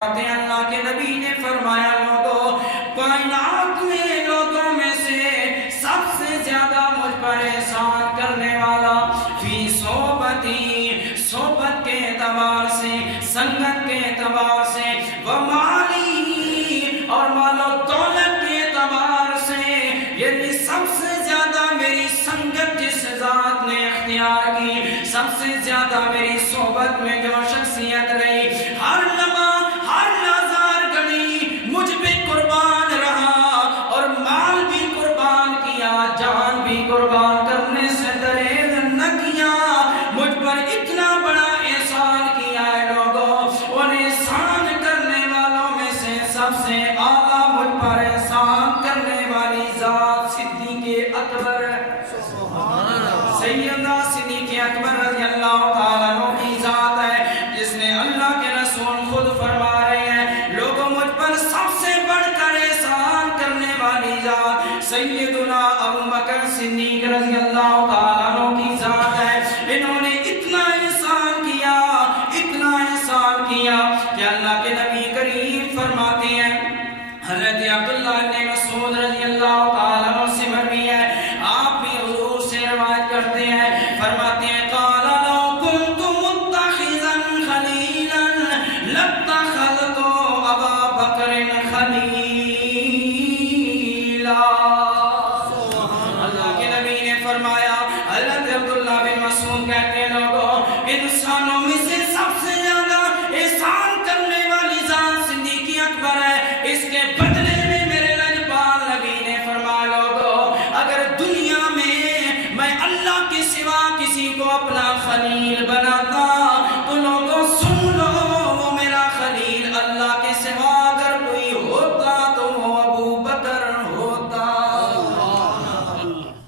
اللہ کے نبی نے فرمایا لوگوں کائنات میں لوگوں میں سے سب سے زیادہ مجھ پر احسان کرنے والا فی صحبتی صحبت کے اعتبار سے سنگت کے اعتبار سے ومالی اور مال و دولت کے اعتبار سے یعنی سب سے زیادہ میری سنگت جس ذات نے اختیار کی سب سے زیادہ میری صحبت میں جو شخصیت رہی ہر لمحہ ہر لازار گلی مجھ پہ قربان رہا اور مال بھی قربان کیا جان بھی قربان کرنے سے دریغ نہ کیا مجھ پر اتنا بڑا احسان کیا ہے لوگوں اور احسان کرنے والوں میں سے سب سے اعلیٰ مجھ پر احسان کرنے والی ذات صدیق اکبر سیدنا صدیق اکبر رضی اللہ تعالیٰ عنہ کی ذات ہے جس نے اللہ کے رسول خود فرما رہے ہیں لوگوں مجھ پر سب سے بڑھ کر احسان کرنے والی ذات سیدنا ابو بکر صدیق رضی اللہ تعالیٰ عنہ کی ذات ہے انہوں نے اتنا احسان کیا کہ اللہ کے نبی کریم فرماتے ہیں حضرت عبداللہ بن مسعود رضی اللہ تعالیٰ عنہ سے مروی ہے آپ بھی حضور سے روایت کرتے ہیں فرماتے ہیں قال لو كنت متخذا خليلا لاتخذت ابا بکر خلیلا اللہ کے نبی نے فرمایا حضرت عبداللہ بن مسعود کہتے ہیں لوگوں انسانوں میں سے سب سے زیادہ احسان کرنے والی ذات صدیق اکبر ہے اس کے بدلے میں میرے لجپال نبی نے فرمایا لوگوں اگر دنیا میں اللہ کے سوا کسی کو اپنا خلیل بناتا تو لوگوں سن لو وہ میرا خلیل اللہ کے سوا اگر کوئی ہوتا تو وہ ابو بکر ہوتا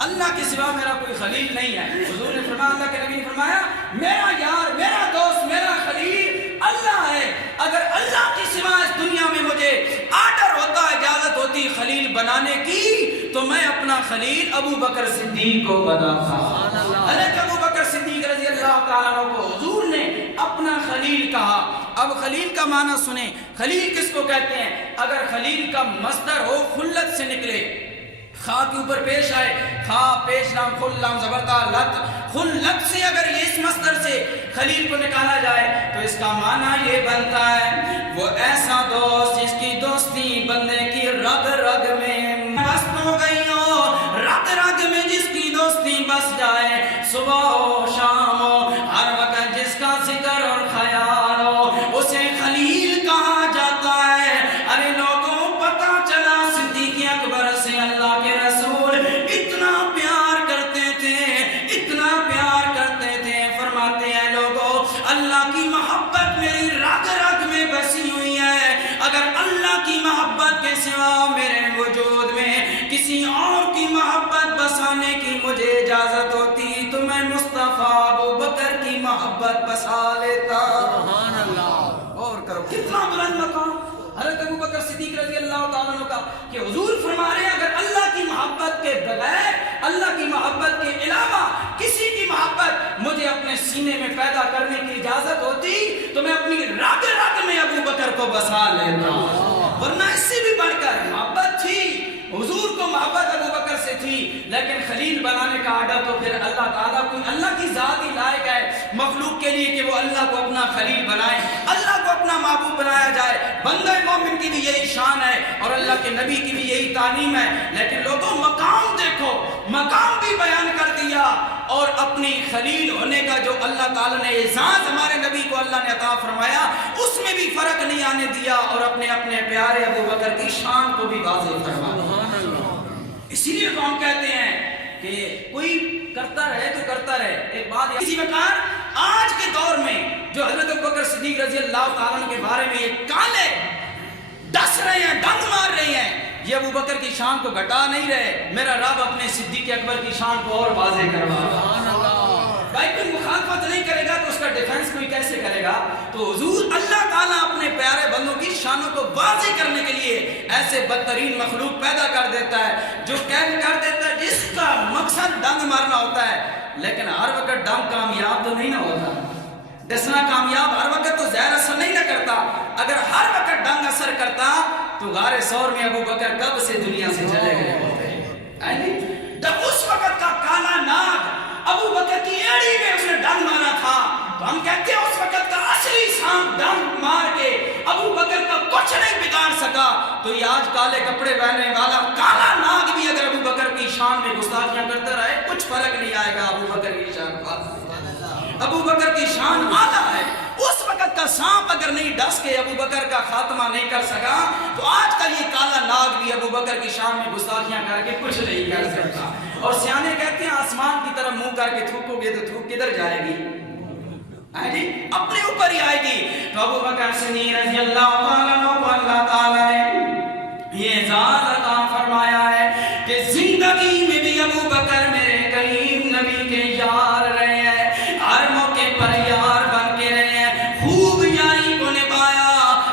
اللہ کے سوا میرا کوئی خلیل نہیں ہے حضور نے فرمایا اللہ کے نبی نے فرمایا میرا یار میرا دوست میرا خلیل اللہ ہے اگر اللہ کے سوا اس دنیا میں مجھے آرڈر ہوتا اجازت ہوتی خلیل بنانے کی تو میں اپنا خلیل ابو بکر صدیق کو بناتا حضرت ابو بکر صدیق رضی اللہ تعالیٰ عنہ کو حضور نے اپنا خلیل کہا اب خلیل کا معنی سنیں خلیل کس کو کہتے ہیں اگر خلیل کا مصدر ہو خلت سے نکلے خا کے اوپر پیش آئے خا پیش نام خل لام زبردہ لت خلت سے اگر یہ اس مصدر سے خلیل کو نکالا جائے تو اس کا معنی یہ بنتا ہے وہ ایسا دوست جس کی دوستی بندے کی رگ رگ میں بس ہو گئی ہو رگ رگ میں جس کی دوستی بس جائے صبح ہو شام ہو ہر وقت جس کا ذکر اور خیال ہو اسے خلیل کہا جاتا ہے ارے لوگوں پتہ چلا صدیق اکبر سے اللہ کے رسول اتنا پیار کرتے تھے فرماتے ہیں لوگوں اللہ کی محبت میری رگ رگ میں بسی ہوئی ہے اگر اللہ کی محبت کے سوا میرے وجود میں کسی اور کی محبت بسانے کی مجھے اجازت ہوتی تو میں مصطفیٰ ابو بکر کی محبت بسا لیتا سبحان اللہ اور کرو کتنا بلند مقام حضرت ابو بکر صدیق رضی اللہ تعالیٰ عنہ کا کہ حضور فرما رہے ہیں اگر اللہ کی محبت کے بغیر اللہ کی محبت کے علاوہ کسی کی محبت مجھے اپنے سینے میں پیدا کرنے کی اجازت ہوتی تو میں اپنی رگ رگ میں ابو بکر کو بسا لیتا ورنہ اس سے بھی بڑھ کر محبت تھی حضور کو محبت ابو بکر سے تھی لیکن خلیل بنانے کا آرڈر تو پھر اللہ تعالیٰ کو اللہ کی ذات ہی لائق ہے مخلوق کے لیے کہ وہ اللہ کو اپنا خلیل بنائے اللہ کو اپنا محبوب بنایا جائے بندہ مومن کی بھی یہی شان ہے اور اللہ کے نبی کی بھی یہی تعلیم ہے لیکن لوگوں مقام دیکھو مقام بھی بیان کر دیا اور اپنی خلیل ہونے کا جو اللہ تعالیٰ نے اعزاز ہمارے نبی کو اللہ نے عطا فرمایا اس میں بھی فرق نہیں آنے دیا اور اپنے پیارے ابو بکر کی شان کو بھی واضح فرمایا اسی لیے تو ہم کہتے ہیں کہ کوئی کرتا رہے تو کرتا رہے ایک بات اسی وقار آج کے دور میں جو حضرت ابو بکر صدیق رضی اللہ تعالیٰ عنہ کے بارے میں یہ کالے ڈس رہے ہیں ڈنگ مار رہے ہیں یہ ابو بکر کی شان کو گھٹا نہیں رہے میرا رب اپنے صدیق اکبر کی شان کو اور واضح کروا بھائی کوئی مخالفت نہیں کرے گا تو اس کا ڈیفنس کوئی کیسے کرے گا تو حضور اللہ تعالیٰ اپنے پیارے بندوں کی شانوں کو واضح کرنے کے لیے ایسے بدترین مخلوق پیدا کر دیتا ہے جو کر دیتا ہے جس کا مقصد ڈنگ مارنا ہوتا ہے لیکن ہر وقت ڈنگ کامیاب تو نہیں نہ ہوتا دسنا کامیاب ہر وقت تو زہر اثر نہیں نہ کرتا، اگر ہر وقت ڈنگ اثر کرتا تو غار ثور میں ابو بکر کب سے دنیا سے چلے گئے ہوتے۔ جب اس وقت کا کالا ناگ ابو بکر کی ایڑی میں اس نے ڈنگ مارا تھا تو ہم کہتے ہیں اس وقت کا اصلی سانپ ڈنگ مار کے ابو بکر کا کچھ نہیں بگاڑ سکا، تو یہ آج کالے کپڑے پہننے والا کالا ناگ بھی اگر ابو بکر کی شان میں گستاخیاں کرتا رہے کچھ فرق نہیں آئے گا۔ ابو بکر کی شان ابو بکر کی شان اعلیٰ ہے۔ اس وقت کا سانپ اگر نہیں ڈس کے ابو بکر کا خاتمہ نہیں کر سکا تو آج کل یہ کالا ناگ بھی ابو بکر کی شان میں گستاخیاں کر کے کچھ نہیں کر سکتا۔ اور سیانے کہتے ہیں آسمان کی طرف منہ کر کے تھوکو گے تو تھوک کدھر جائے گی؟ اپنے اوپر ہی آئے گی۔ تو ابو بکر صدیق رضی اللہ تعالیٰ عنہ کو اللہ تعالیٰ نے یہ اعزاز عطا فرمایا ہے کہ زندگی میں بھی ابو بکر میرے کریم نبی کے یار رہے ہیں، ہر موقع پر یار بن کے رہے ہیں، خوب یاری کو نبھایا۔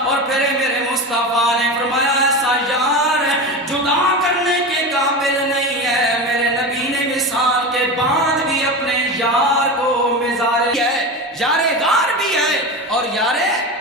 اور پھر میرے مصطفیٰ نے فرمایا ایسا یار جدا کرنے کے قابل نہیں ہے۔ میرے نبی نے مثال کے بعد بھی اپنے یار کو مزار ہے، یار غار بھی ہے اور یار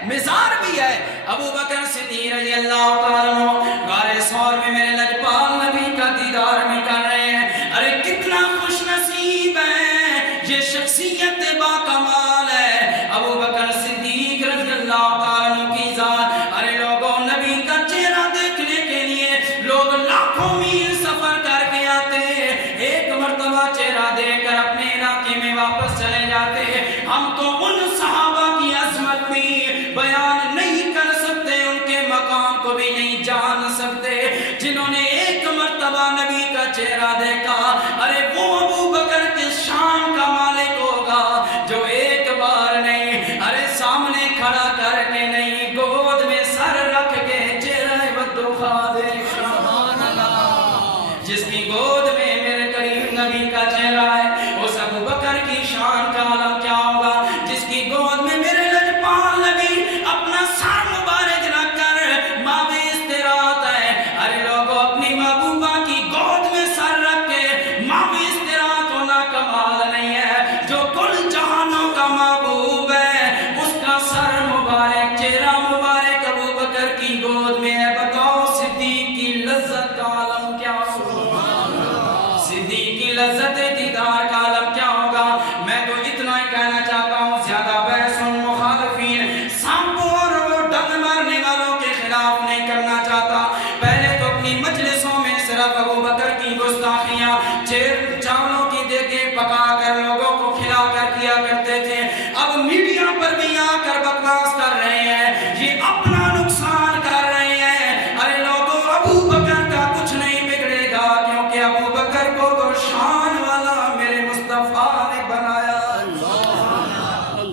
مزار بھی ہے۔ ابو بکر صدیق رضی اللہ تعالیٰ عنہ غار ثور میں میرے لجپال نبی کا دیدار بھی کر رہے ہیں۔ ارے کتنا خوش نصیب ہے، یہ شخصیت با کمال ہے ابو بکر صدیق رضی اللہ تعالیٰ عنہ کی ذات۔ ارے لوگوں نبی کا چہرہ دیکھنے کے لیے لوگ لاکھوں میل سفر کر کے آتے، ایک مرتبہ چہرہ دیکھ کر اپنے علاقے میں واپس چلے جاتے۔ ہم تو ان صحابہ کی عظمت بھی بیان نہیں کر سکتے، ان کے مقام کو بھی نہیں جان سکتے جنہوں نے ایک مرتبہ نبی کا چہرہ دیکھا۔ ارے وہ ابو بکر کے شان کا مالک ہوگا جو ایک بار نہیں، ارے سامنے کھڑا کر کے نہیں، گود میں سر رکھ کے چہرہ بدخا دیکھا۔ جس کی گود میں میرے کریم نبی کا چہرہ ہے اس ابو بکر کی شان کا عالم کیا ہوگا جس کی گود میں میرے لجپال نبی اپنا سر مبارک رکھ کر ماں استراحت ہے۔ ارے لوگوں اپنی محبوبہ کی گود میں سر رکھ کے ماں استراحت ہونا کمال نہیں ہے، جو کل جہانوں کا محبوب ہے اس کا سر مبارک چہرہ مبارک ابو بکر کی گود میں ہے۔ بتاؤ صدیق کی لذت کا عالم کیا ہوگا، صدیق کی لذت دیدار کا عالم کیا ہوگا۔ میں تو اتنا ہی کہنا چاہتا ہوں، زیادہ بحث ان مخالفین سانپوں اور ڈنگ مارنے والوں کے خلاف نہیں کرنا چاہتا۔ پہلے تو اپنی مجلسوں میں صرف ابو بکر کی گستاخیاں چاولوں کی دیگیں پکا کر لوگوں کو کھلا کر کیا کرتے تھے، اب میڈیا پر بھی آ کر بکواس کر رہے ہیں، یہ اپنا نقصان کر رہے ہیں۔ ارے لوگوں ابو بکر کا کچھ نہیں بگڑے گا کیونکہ ابو بکر کو تو شان والا میرے مصطفیٰ نے بنایا۔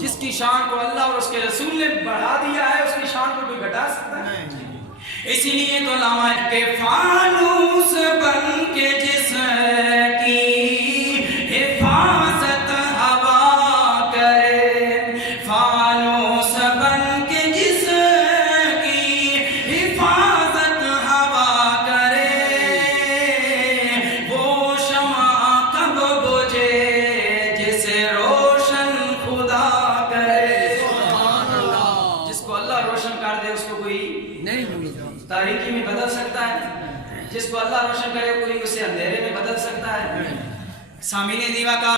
جس کی شان کو اللہ اور اس کے رسول نے بڑھا دیا ہے اس کی شان کو کوئی گھٹا سکتا ہے؟ اسی لیے تو علماء کہ فانوس بن کے جس کی حفاظت ہوا کرے، فانوس بن کے جس کی حفاظت ہوا کرے، وہ شمع کب بجھے جسے روشن خدا کرے۔ جس کو اللہ روشن کر دے اس کو کوئی نہیں تاریکی میں بدل سکتا ہے، جس کو اللہ روشن کرے کوئی اسے اندھیرے میں بدل سکتا ہے۔ سامعین دیوا کا